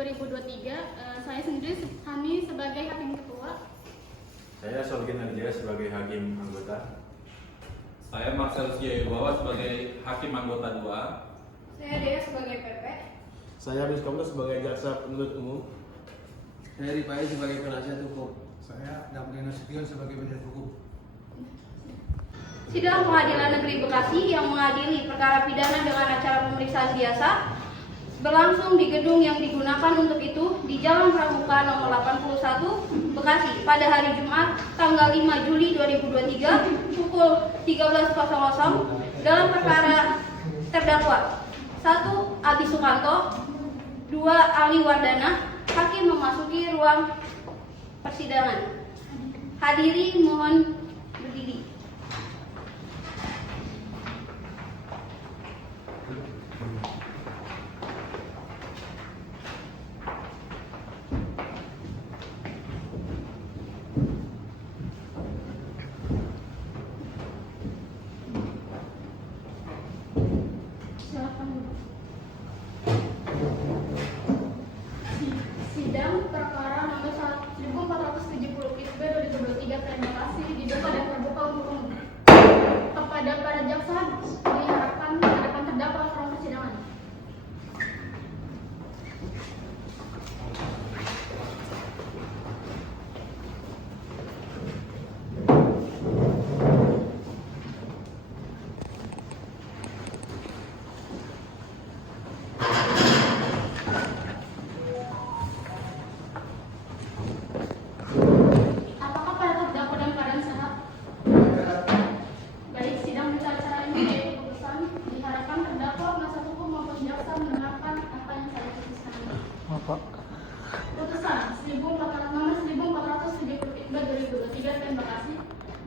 2023. Saya sendiri kami sebagai hakim ketua. Saya Solgin Arjaya sebagai hakim anggota. Saya Marcel Wibawa sebagai hakim anggota 2. Saya Dea sebagai PP. Saya Rizkomda sebagai jaksa penuntut umum. Saya Ripai sebagai penasihat hukum. Saya Damri Nasution sebagai penasihat hukum. Sidang Pengadilan Negeri Bekasi yang mengadili perkara pidana dengan acara pemeriksaan biasa berlangsung di gedung yang digunakan untuk itu di Jalan Pramuka nomor 81 Bekasi pada hari Jumat tanggal 5 Juli 2023 pukul 13.00 dalam perkara terdakwa 1. Abi Sukanto, 2. Ali Wardana. Hakim memasuki ruang persidangan. Hadiri mohon berdiri. Sidang perkara nomor 1470/2023 terima kasih dibuka dan terbuka untuk umum. Kepada para jaksa diharapkan menghadapkan terdakwa ke ruang persidangan. Apakah para terdakwa dalam keadaan sehat? Baik, sidang berita acara ini yaitu keputusan. Diharapkan terdakwa, penasihat hukum maupun jaksa mendengarkan apa yang saya putuskan. Putusan nomor 1470/2023 terima kasih.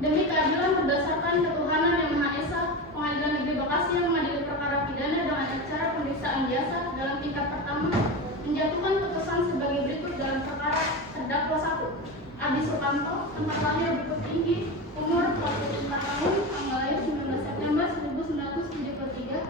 Demi keadilan berdasarkan ketuhanan yang Maha Esa, Pengadilan Negeri Bekasi yang mengadili perkara pidana dengan acara pemeriksaan biasa dalam tingkat pertama menjatuhkan putusan sebagai berikut dalam perkara terdakwa 1. Abi Sukanto, tempat lahir Bukit Tinggi, umur 44 tahun, tanggal lahir 19 September 1973,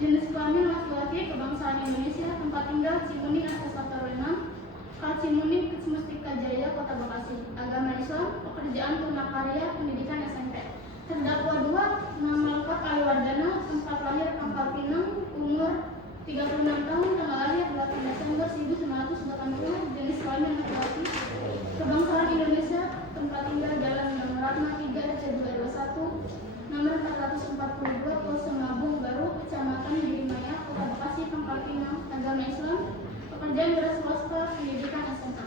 jenis kelamin laki-laki, kebangsaan Indonesia, tempat tinggal Cimuning, Akses Faktor 6, Kal Cimuning, Mustika Jaya, Kota Bekasi, agama Islam, pekerjaan tunakarya, pendidikan SMP. Terdakwa 2, nama lengkap Ali Wardana, tempat lahir Kampar Pinang, umur 36 tahun, tanggal lahir 8 Desember 1980, jenis kelamin laki-laki, kebangsaan Indonesia, tempat tinggal Jalan Ratna 3 RC221, nomor 442, Pos Semabung Baru, Kecamatan Girimaya, Kota Bekasi, Kampar Pinang, agama Islam, pekerjaan wira swasta, pendidikan SMA.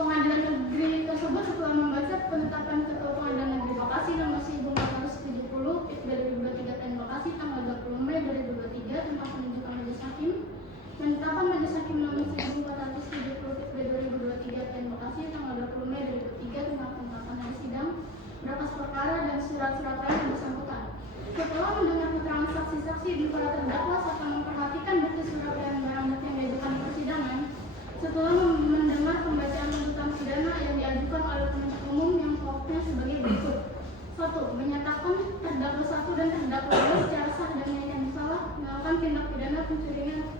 Pengadilan negeri tersebut setelah membaca penetapan Ketua Pengadilan Negeri Bekasi nomor 1470/2023 TN Bekasi tanggal 20 Mei 2023 tentang penunjukan majelis hakim, menetapkan majelis hakim nomor 1470/2023 TN Bekasi tanggal 20 Mei 2023 tentang penetapan hari sidang, berkas perkara dan surat-surat lain yang bersangkutan. Setelah mendengar keterangan saksi-saksi di para terdakwa serta memperhatikan bukti surat dan barang bukti yang diajukan di persidangan, setelah mendengar pembacaan tuntutan pidana yang diajukan oleh penuntut umum yang pokoknya sebagai berikut. 1. Menyatakan terdakwa 1 dan terdakwa 2 secara sah dan yang bersalah melakukan tindak pidana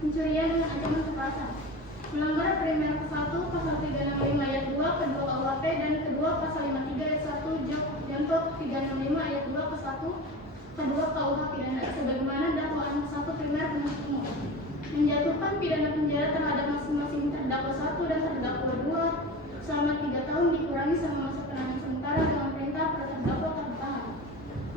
pencurian dengan ancaman kekerasan, melanggar primer ke-1 pasal 365 ayat 2 kedua KUHP dan kedua pasal 53 ayat 1 Janto 365 ayat 2 ke-1 kedua KUH pidana sebagaimana dakwaan 1 primer penuntut umum. Menjatuhkan pidana penjara terhadap masing-masing terdakwa 1 dan terdakwa 2 selama 3 tahun dikurangi selama masa penahanan sementara dengan perintah pada terdakwa tertahan.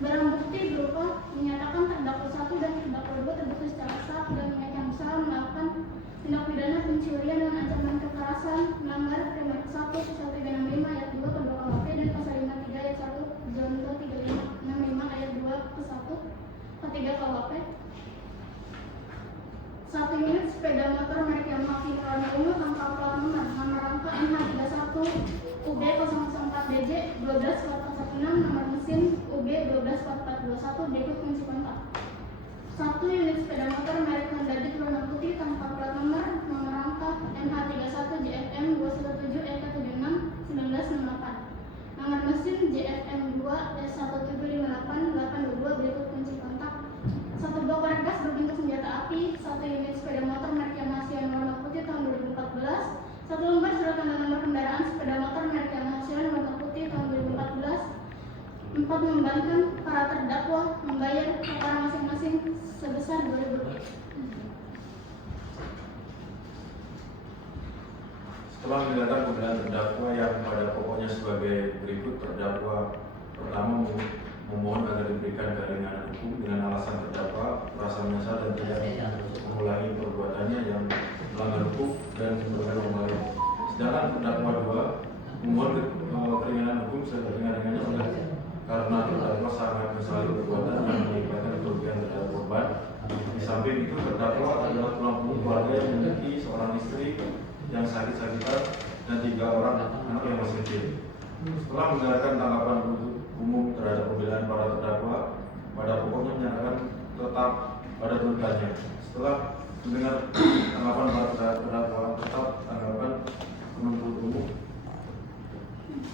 Barang bukti berupa menyatakan terdakwa 1 dan terdakwa 2 terbukti secara sah dan yang bersalah melakukan tindak pidana pencurian dengan ancaman kekerasan, melanggar primer 1 pasal 365 ayat 2 kedua KUHP dan pasal 53 ayat 1 Janto 365 ayat 2 ke-1 ketiga KUHP. 1 unit sepeda motor merek Yamaha warna ungu tanpa plat nomor, nomor rangka NH31 UB004DJ 12416, nomor mesin UB12421 dekut kunci kontak. 1 unit sepeda motor merek Honda Beat warna putih tanpa plat nomor, nomor rangka NH31 JFM 217EK76 1968, nomor mesin JFM2 S1758 822 berikut kunci kontak. 1 bokor gas berbentuk senjata api, 1 unit dapat membebankan para terdakwa membayar kepada masing-masing sebesar 2.000 rupiah. Setelah mendengarkan pembelaan terdakwa yang pada pokoknya sebagai berikut, terdakwa pertama memohon agar diberikan keringanan hukum dengan alasan terdakwa merasa menyesal dan tidak mengulangi perbuatannya yang melanggar hukum dan berkaitan lain. Sedangkan terdakwa dua memohon keringanan hukum seringan-ringannya karena terdakwa sangat menyesali perbuatan yang mengakibatkan kerugian terhadap korban. Di samping itu, terdakwa adalah tulang punggung keluarga yang memiliki seorang istri yang sakit-sakitan dan 3 orang anak yang masih kecil. Setelah mendengarkan tanggapan penuntut umum terhadap pembelaan para terdakwa, pada pokoknya menyatakan tetap pada tuntutannya. Setelah mendengar tanggapan para terdakwa, tetap tanggapan penuntut umum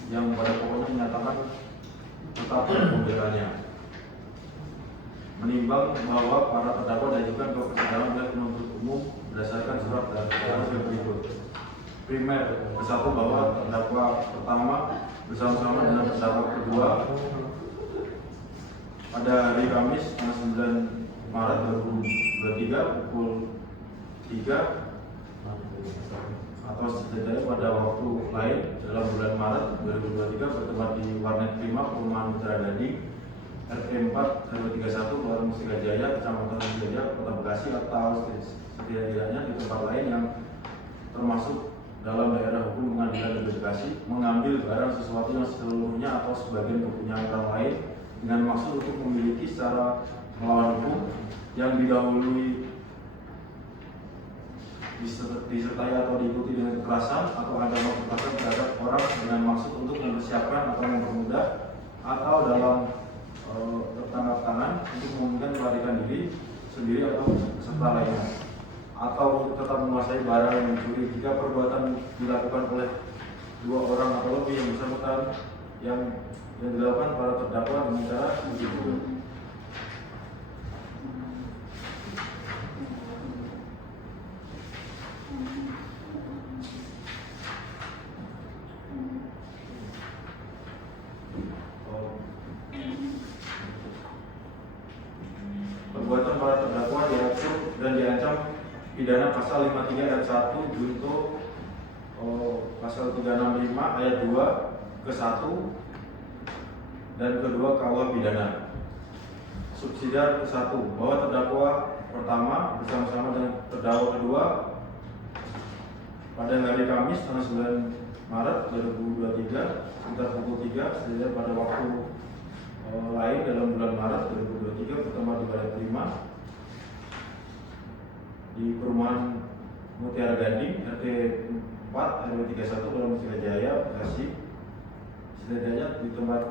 yang pada pokoknya menyatakan tetap pada pembelaannya. Menimbang bahwa para terdakwa diajukan ke persidangan oleh penuntut umum berdasarkan surat dan keterangan yang berikut. Primer, kesatu bahwa terdakwa pertama bersama-sama dengan terdakwa kedua pada hari Kamis tanggal 9 Maret 2023 pukul 3 atau setidaknya pada waktu lain dalam bulan Maret 2023 bertempat di Warnet Prima Perumahan Mitra Gading RT 4 RW 31 Baru Mustika Jaya, Kecamatan Mustika Jaya, Kota Bekasi, atau setidaknya di tempat lain yang termasuk dalam daerah hukum Pengadilan Negeri Bekasi, mengambil barang sesuatu yang seluruhnya atau sebagian kepunyaan orang lain dengan maksud untuk memiliki secara melawan hukum yang didahului disertai atau diikuti dengan kekerasan atau ancaman kekerasan terhadap orang dengan maksud untuk mempersiapkan atau mempermudah atau dalam tertangkap tangan untuk memungkinkan melarikan diri sendiri atau peserta lainnya, atau untuk tetap menguasai barang yang dicuri jika perbuatan dilakukan oleh 2 orang atau lebih yang bersangkutan yang dilakukan para terdakwa dengan cara begitu. Perbuatan para terdakwa diatur dan diancam pidana pasal 53 ayat 1 junto pasal 365 ayat 2 ke 1 dan kedua KUH pidana. Subsidiar ke 1 bahwa terdakwa pertama bersama-sama dengan terdakwa kedua pada hari Kamis tanggal 9 Maret 2023 sekitar pukul 3 setidaknya pada waktu lain dalam bulan Maret 2023 bertempat di Warnet Prima di Perumahan Mutiara Gading RT 4 RW 31 Baru Mustika Jaya, Bekasi, setidaknya di tempat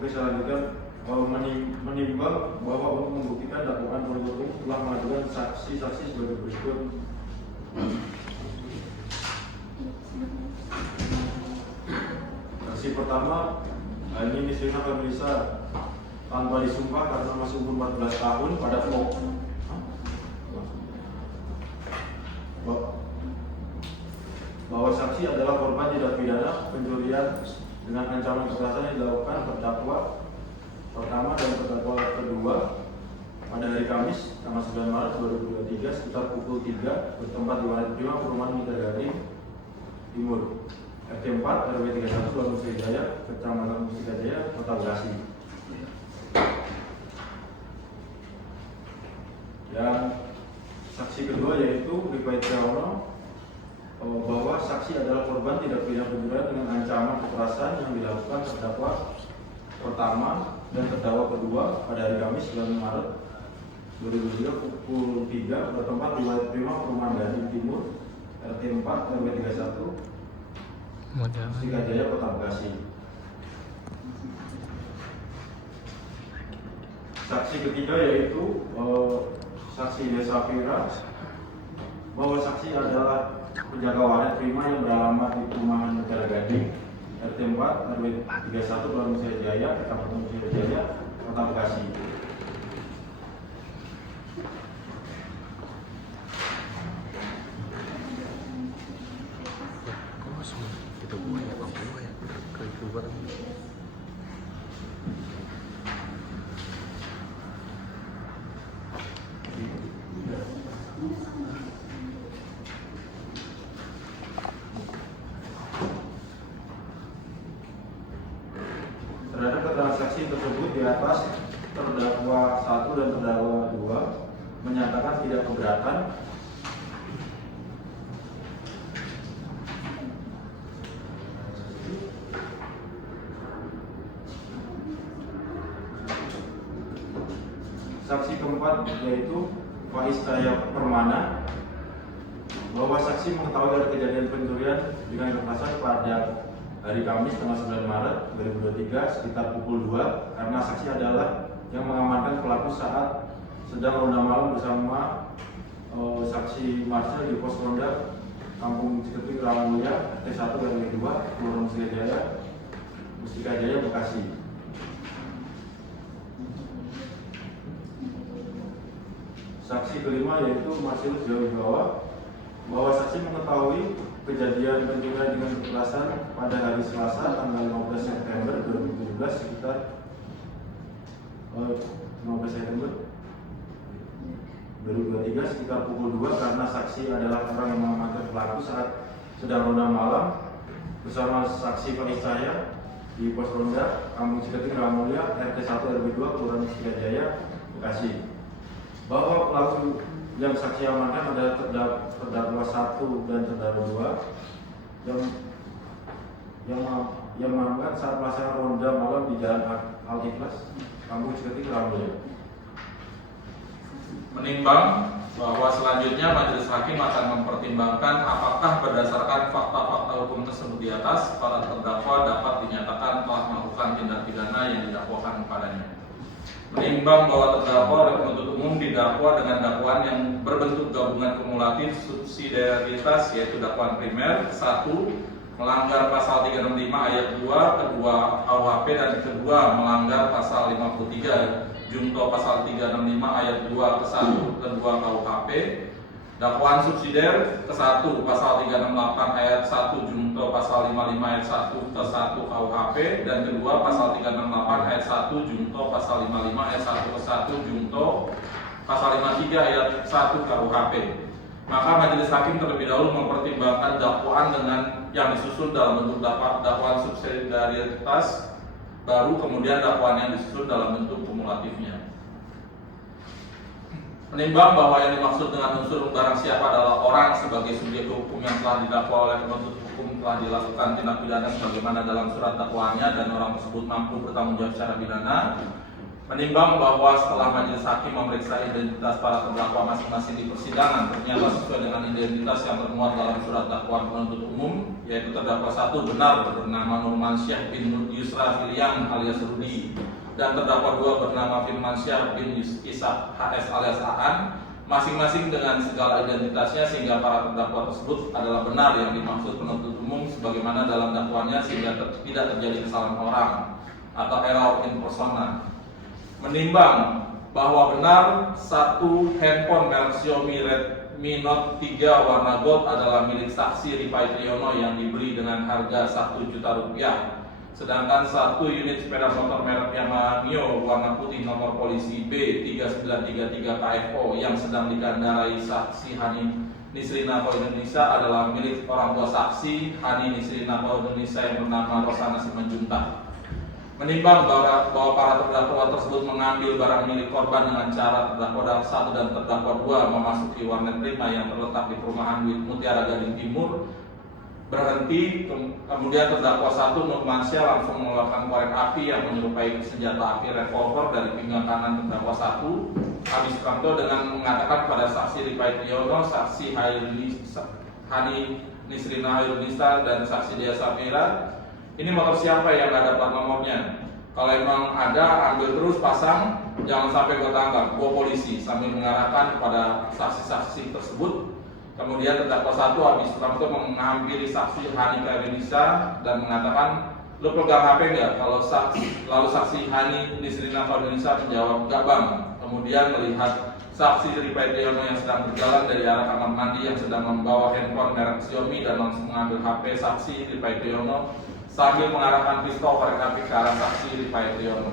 Oke, selanjutnya menimbang bahwa untuk membuktikan dakwaan penuntut umum telah mengajukan saksi-saksi sebagai berikut. Saksi pertama, ini Nisrina Febrisa tanpa disumpah karena masih umur 14 tahun pada bahwa saksi adalah korban tindak pidana pencurian dengan ancaman kekerasan yang dilakukan terdakwa pertama dan terdakwa kedua pada hari Kamis tanggal 9 Maret 2023 sekitar pukul 3 bertempat di Warnet Prima Perumahan Mitra Gading Timur RT 4 RW 31 Baru Mustika Jaya, Kecamatan Mustika Jaya, Kota Bekasi. Dan saksi kedua yaitu Rifai Triawono bahwa saksi adalah korban tindak pidana pencurian dengan ancaman kekerasan yang dilakukan terdakwa pertama dan terdakwa kedua pada hari Kamis 9 Maret 2023 pukul 3 bertempat di Warnet Prima Perumahan Gading Timur RT 4 RW 31 Mustika Jaya, Kota Bekasi. Saksi ketiga yaitu saksi Desa Fira bahwa saksi adalah penjaga Warnet Prima yang beralamat di Perumahan Mutiara Gading RT RT 4 RW 31 Kelurahan Mustika Jaya, Kecamatan Mustika Jaya, Kota Bekasi. Terhadap keterangan saksi tersebut di atas, terdakwa 1 dan terdakwa 2 menyatakan tidak keberatan. Saksi keempat yaitu Faiz Cahaya Permana, bahwa saksi mengetahui ada kejadian pencurian dengan kekerasan pada hari Kamis tanggal 9 Maret 2023 sekitar pukul 2, karena saksi adalah yang mengamankan pelaku saat sedang ronda malam bersama saksi Marcel di pos ronda Kampung Ciketing Rawamulia RT 1 RW 2 Kelurahan Mustika Jaya, Bekasi. Saksi kelima yaitu Marcel Jawibawa, bahwa saksi mengetahui kejadian pencurian dengan kekerasan pada hari Selasa tanggal 15 September 2017 sekitar 15 September 2023 sekitar pukul 2, karena saksi adalah orang yang mengamankan pelaku saat sedang ronda malam bersama saksi Faiz Cahaya di pos ronda Kampung Ciketing Rawamulia RT 1 RW 2 Kelurahan Mustika Jaya, Bekasi. Bahwa pelaku yang saksi amankan adalah terdakwa 1 dan terdakwa 2 yang mengamankan saat melaksanakan ronda malam di Jalan Al-Ikhlas, Kampung Ciketing Rawamulia. Menimbang bahwa selanjutnya majelis hakim akan mempertimbangkan apakah berdasarkan fakta-fakta hukum tersebut di atas, para terdakwa dapat dinyatakan telah melakukan tindak pidana yang didakwakan kepadanya. Menimbang bahwa terdakwa oleh penuntut umum didakwa dengan dakwaan yang berbentuk gabungan kumulatif subsidiaritas, yaitu dakwaan primer 1, melanggar pasal 365 ayat 2 kedua KUHP, dan kedua melanggar pasal 53 junto pasal 365 ayat 2 ke 1 kedua KUHP. Dakwaan subsidiar ke-1 pasal 368 ayat 1 junto pasal 55 ayat 1 ke 1 KUHP, dan kedua pasal 368 ayat 1 junto pasal 55 ayat 1 ke 1 junto pasal 53 ayat 1 KUHP. Maka majelis hakim terlebih dahulu mempertimbangkan dakwaan dengan yang disusun dalam bentuk dakwaan subsidiaritas baru, kemudian dakwaan yang disusun dalam bentuk kumulatifnya. Menimbang bahwa yang dimaksud dengan unsur barang siapa adalah orang sebagai subjek hukum yang telah didakwa oleh penuntut hukum telah dilakukan tindak pidana sebagaimana dalam surat dakwaannya dan orang tersebut mampu bertanggung jawab secara pidana. Menimbang bahwa setelah majelis hakim memeriksa identitas para terdakwa masing-masing di persidangan ternyata sesuai dengan identitas yang termuat dalam surat dakwaan penuntut umum, yaitu terdakwa 1 benar bernama Nurmansyah bin Yusra Filian alias Rudi, dan terdakwa 2 bernama Firmansyah bin Ishak HS alias Aan, masing-masing dengan segala identitasnya, sehingga para terdakwa tersebut adalah benar yang dimaksud penuntut umum sebagaimana dalam dakwaannya, sehingga tidak terjadi kesalahan orang atau error in persona. Menimbang bahwa benar 1 handphone merek Xiaomi Redmi Note 3 warna gold adalah milik saksi Rifai Triyono yang dibeli dengan harga Rp1 juta, sedangkan 1 unit sepeda motor merek Yamaha Mio warna putih nomor polisi B3933 KFO yang sedang dikendarai saksi Hani Nisrina Ko Indonesia adalah milik orang tua saksi Hani Nisrina Ko Indonesia yang bernama Rosana Simanjuntak. Menimbang bahwa para terdakwa tersebut mengambil barang milik korban dengan cara terdakwa 1 dan terdakwa 2 memasuki warnet Prima yang terletak di perumahan Mutiara Gading Timur, berhenti, kemudian terdakwa 1 Nurmansyah langsung mengeluarkan korek api yang menyerupai senjata api revolver dari pinggang kanan terdakwa 1 Habis Pramto dengan mengatakan kepada saksi Rifai Triyono, saksi Hani Nisrina Hairunisa, dan saksi Dia Safira, ini motor siapa yang gak ada plat nomornya? Kalau emang ada, ambil terus, pasang, jangan sampai gue tangkap, gue polisi, sambil mengarahkan kepada saksi-saksi tersebut. Kemudian terdakwa 1 Habis Pramto mengambil saksi Hani Hairunisa dan mengatakan Lu pegang HP nggak? Kalau saksi Hani Nisrina Kaulinisa menjawab nggak bang. Kemudian melihat saksi Ripai Triyono yang sedang berjalan dari arah kamar mandi yang sedang membawa handphone merek Xiaomi dan langsung mengambil HP saksi Ripai Triyono sambil mengarahkan pistol korek api ke arah saksi Ripai Triyono.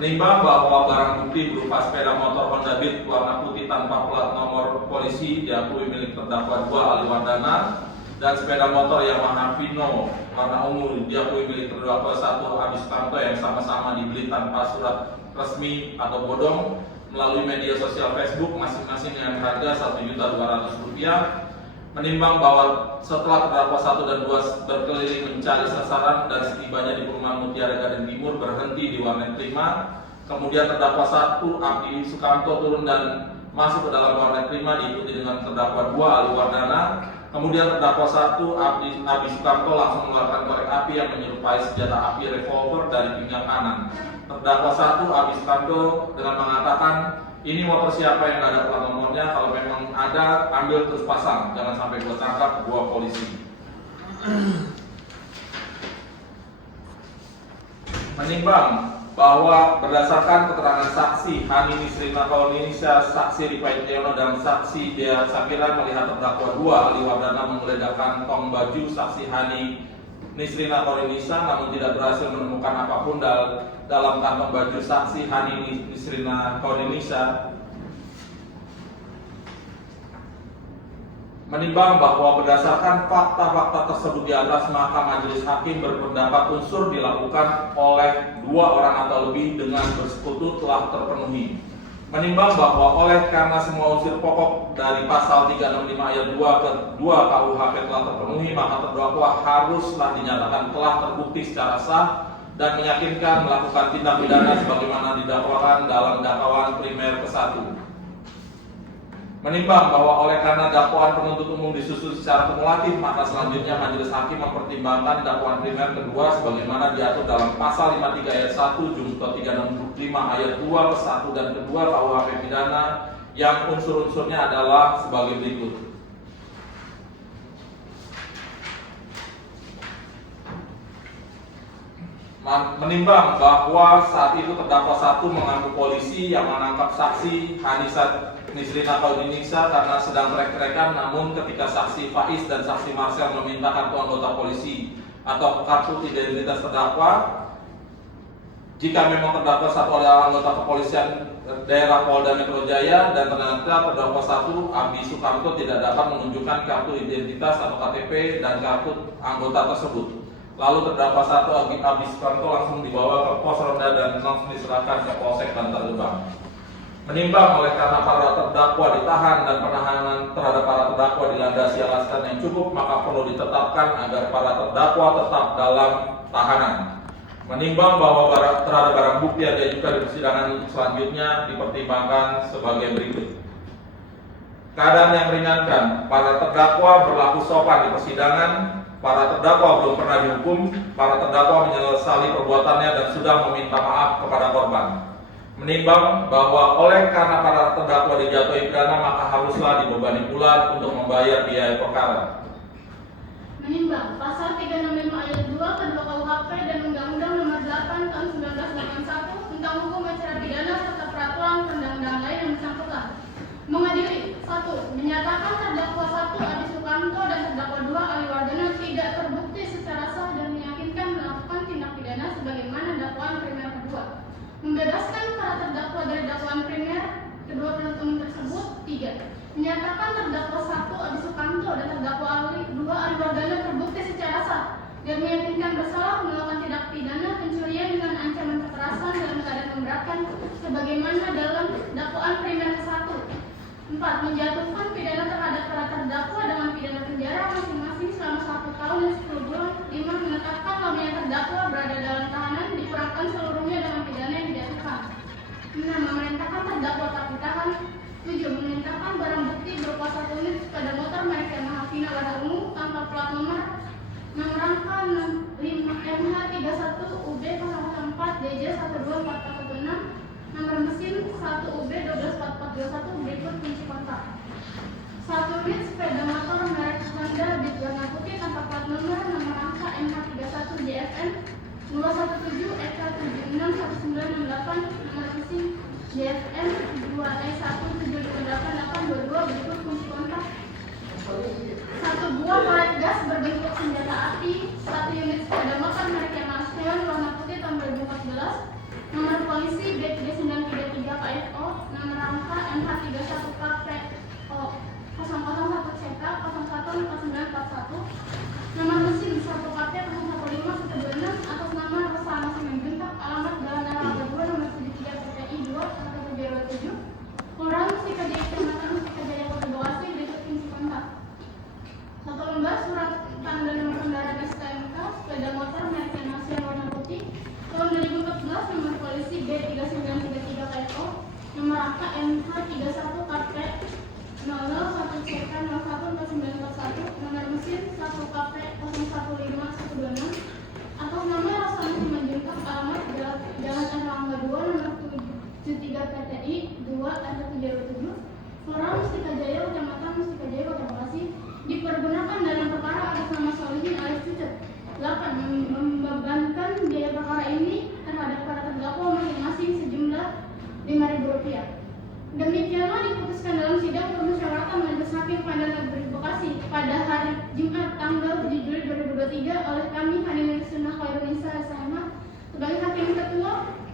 Menimbang bahwa barang bukti berupa sepeda motor Honda Beat warna putih tanpa plat nomor polisi diakui milik terdakwa 2 Ali Wardana dan sepeda motor Yamaha Vino warna ungu diakui milik terdakwa 1 Abi Sukamto yang sama-sama dibeli tanpa surat resmi atau bodong melalui media sosial Facebook masing-masing dengan harga Rp1.200.000. Menimbang bahwa setelah terdakwa 1 dan 2 berkeliling mencari sasaran dan setibanya di perumahan Mutiara Gading Timur berhenti di warnet 5, kemudian terdakwa 1 Abi Sukamto turun dan masuk ke dalam warnet 5 diikuti dengan terdakwa 2 Ali Wardana. Kemudian terdakwa 1 Abi Sukamto langsung mengeluarkan korek api yang menyerupai senjata api revolver dari pinggang kanan. Terdakwa 1 Abi Sukamto dengan mengatakan, ini motor siapa yang nggak ada plat nomornya? Kalau memang ada, ambil terus pasang, jangan sampai gua tangkap, gua polisi. Menimbang bahwa berdasarkan keterangan saksi Hani Nisrina Kaulinisa, saksi Ripai Triyono dan saksi Dea Sapira melihat terdakwa 2 Ali Wardana menggeledah tong baju saksi Hani Nisrina Kaulinisa namun tidak berhasil menemukan apapun dalam kantong baju saksi Hani Nisrina Kaulinisa. Menimbang bahwa berdasarkan fakta-fakta tersebut di atas, maka majelis hakim berpendapat unsur dilakukan oleh 2 orang atau lebih dengan bersekutu telah terpenuhi. Menimbang bahwa oleh karena semua unsur pokok dari pasal 365 ayat 2 ke 2 KUHP telah terpenuhi, maka terdakwa haruslah dinyatakan telah terbukti secara sah dan meyakinkan melakukan tindak pidana sebagaimana didakwakan dalam dakwaan primer ke-1. Menimbang bahwa oleh karena dakwaan penuntut umum disusun secara kumulatif, maka selanjutnya majelis hakim mempertimbangkan dakwaan primer kedua sebagaimana diatur dalam pasal 53 ayat 1 Junto 365 ayat 2 ke-1 dan kedua KUHP pidana yang unsur-unsurnya adalah sebagai berikut. Menimbang bahwa saat itu terdakwa 1 mengaku polisi yang menangkap saksi Hani Nisrina Kaulinisa karena sedang trek-trekan, namun ketika saksi Faiz dan saksi Marcel meminta kartu anggota polisi atau kartu identitas terdakwa, jika memang terdakwa 1 adalah anggota kepolisian daerah Polda Metro Jaya dan ternyata terdakwa 1 Abi Sukamto tidak dapat menunjukkan kartu identitas atau KTP dan kartu anggota tersebut. Lalu terdakwa 1 Abi Sukamto langsung dibawa ke pos ronda dan langsung diserahkan ke Polsek Bantar Gebang. Menimbang oleh karena para terdakwa ditahan dan penahanan terhadap para terdakwa dilandasi alasan yang cukup, maka perlu ditetapkan agar para terdakwa tetap dalam tahanan. Menimbang bahwa terhadap barang bukti yang diajukan di persidangan selanjutnya dipertimbangkan sebagai berikut. Keadaan yang meringankan, para terdakwa berlaku sopan di persidangan, para terdakwa belum pernah dihukum, para terdakwa menyesali perbuatannya dan sudah meminta maaf kepada korban. Menimbang bahwa oleh karena para terdakwa dijatuhi pidana, maka haruslah dibebani pula untuk membayar biaya perkara. Menimbang pasal 365 ayat 2 kedua KUHP dan Undang-Undang Nomor 8 Tahun 1981 tentang hukum acara pidana serta peraturan undang-undang lain yang bersangkutan. Mengadili 1. Menyatakan terdakwa 1 Abi Sukamto dan terdakwa 2 Ali Wardana tidak terbukti secara sah dan meyakinkan melakukan tindak pidana sebagaimana dakwaan primer kedua. Membebaskan para terdakwa dari dakwaan primer kedua penuntut umum tersebut. 3. Menyatakan terdakwa 1 Abi Sukamto dan terdakwa 2 Ali Wardana terbukti secara sah dan meyakinkan bersalah melakukan tindak pidana pencurian dengan ancaman kekerasan dalam keadaan memberatkan sebagaimana dalam dakwaan primer ke-1. 4. Menjatuhkan pidana terhadap para terdakwa dengan pidana penjara masing-masing selama 1 tahun dan 10 bulan. 5. Menetapkan bahwa yang terdakwa berada dalam tahanan dikurangkan seluruhnya dengan pidana yang dijatuhkan. 6. Memerintahkan terdakwa tak ditahan. 7. Memerintahkan barang bukti berupa 1 unit sepeda motor merek Yamaha Vino warna ungu tanpa plat nomor rangka 5MH31 UB 004 DJ 12446 nomor mesin 1 UB 124421 berikut kunci kontak. 1 unit sepeda motor merek Honda Beat warna putih tanpa plat nomor 217 EK 761968 nomor mesin JFM 2E1758822 berikut kunci kontak. 1 buah pelet gas berbentuk senjata api, 1 unit sepeda motor merek Yamaha warna putih tahun 2014, nomor polisi B3933 KFO, nomor rangka MH31KPO 001CK 014941, nomor mesin 1KP 015126 atas nama Rosana Simanjuntak, alamat Jalan Erlangga 2 nomor 73 PTI 2 1727, Kelurahan Mustika Jaya Kecamatan Mustika Jaya Kota Bekasi berikut kunci kontak. 1 lembar surat tanda nomor kendaraan STNK sepeda motor merek Yamaha warna putih tahun 2014, nomor polisi B3933 KFO, nomor angka MH31KP 001CK 014941, nomor mesin 1KP 015126 atas nama Rosana Simanjuntak, alamat Jalan Erlangga 2 nomor 73 PTI 2 R727, Kelurahan Mustika Jaya Kecamatan Mustika Jaya Kota Bekasi, dipergunakan dalam perkara atas nama Solihin alias Cucet. 8. Membebankan biaya perkara ini terhadap para terdakwa masing-masing sejumlah Rp5.000. Demikianlah diputuskan dalam sidang permusyawaratan Majelis Hakim Pengadilan Negeri Bekasi pada hari Jumat tanggal 7 Juli 2023 oleh kami Hanini Sunnah Khairunisa SMH sebagai Hakim Ketua,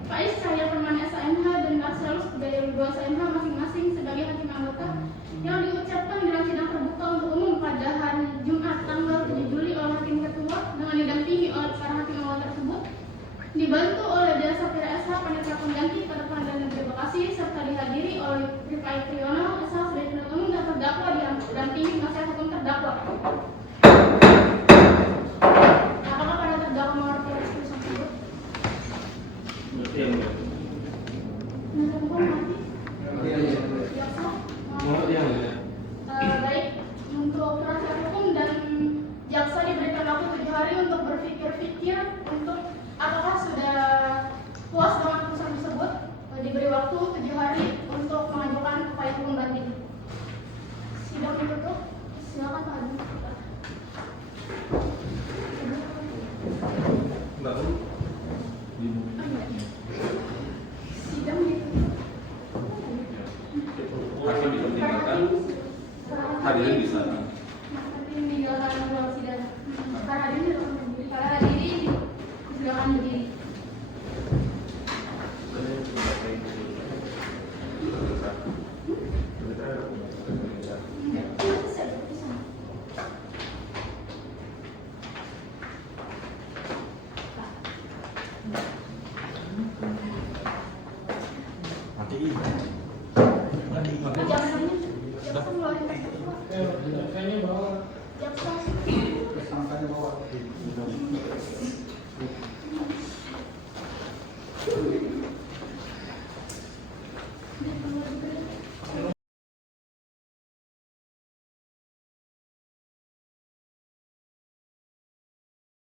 Faiz Cahya Permana SMH dan Marcelus Budaya Wibowo SMH masing-masing sebagai Hakim Anggota yang diucapkan dalam sidang terbuka untuk umum pada hari Jumat tanggal 7 Juli oleh Hakim Ketua dengan didampingi oleh para Hakim Anggota tersebut, dibantu oleh Jasa Pira SH Panitra Pengganti pada Pengadilan Negeri Bekasi serta dihadiri oleh Rifai Triyono SH sebagai penuntut umum dan terdakwa didampingi penasihat hukum terdakwa. Apakah para terdakwa mengerti diskusi tersebut? Berarti yang enggak. Penuntut umum mengerti? Jaksa? Menurut yang enggak. Baik, untuk penasihat hukum dan jaksa diberikan waktu 7 hari untuk berpikir-pikir untuk apakah sudah puas dengan putusan tersebut. Diberi waktu 7 hari untuk mengajukan upaya hukum banding. Sidang ditutup. Silakan Pak Hadim. Enggak perlu. Sidang ditutup. Hakim bisa meninggalkan, hadirin bisa. Hakim meninggalkan ruang sidang. Para hadirin silakan berdiri. Para hadirin Silakan berdiri. Jaksa ngeluarin tas tersebut. Kayaknya bawa Jaksa. tersangkanya bawa.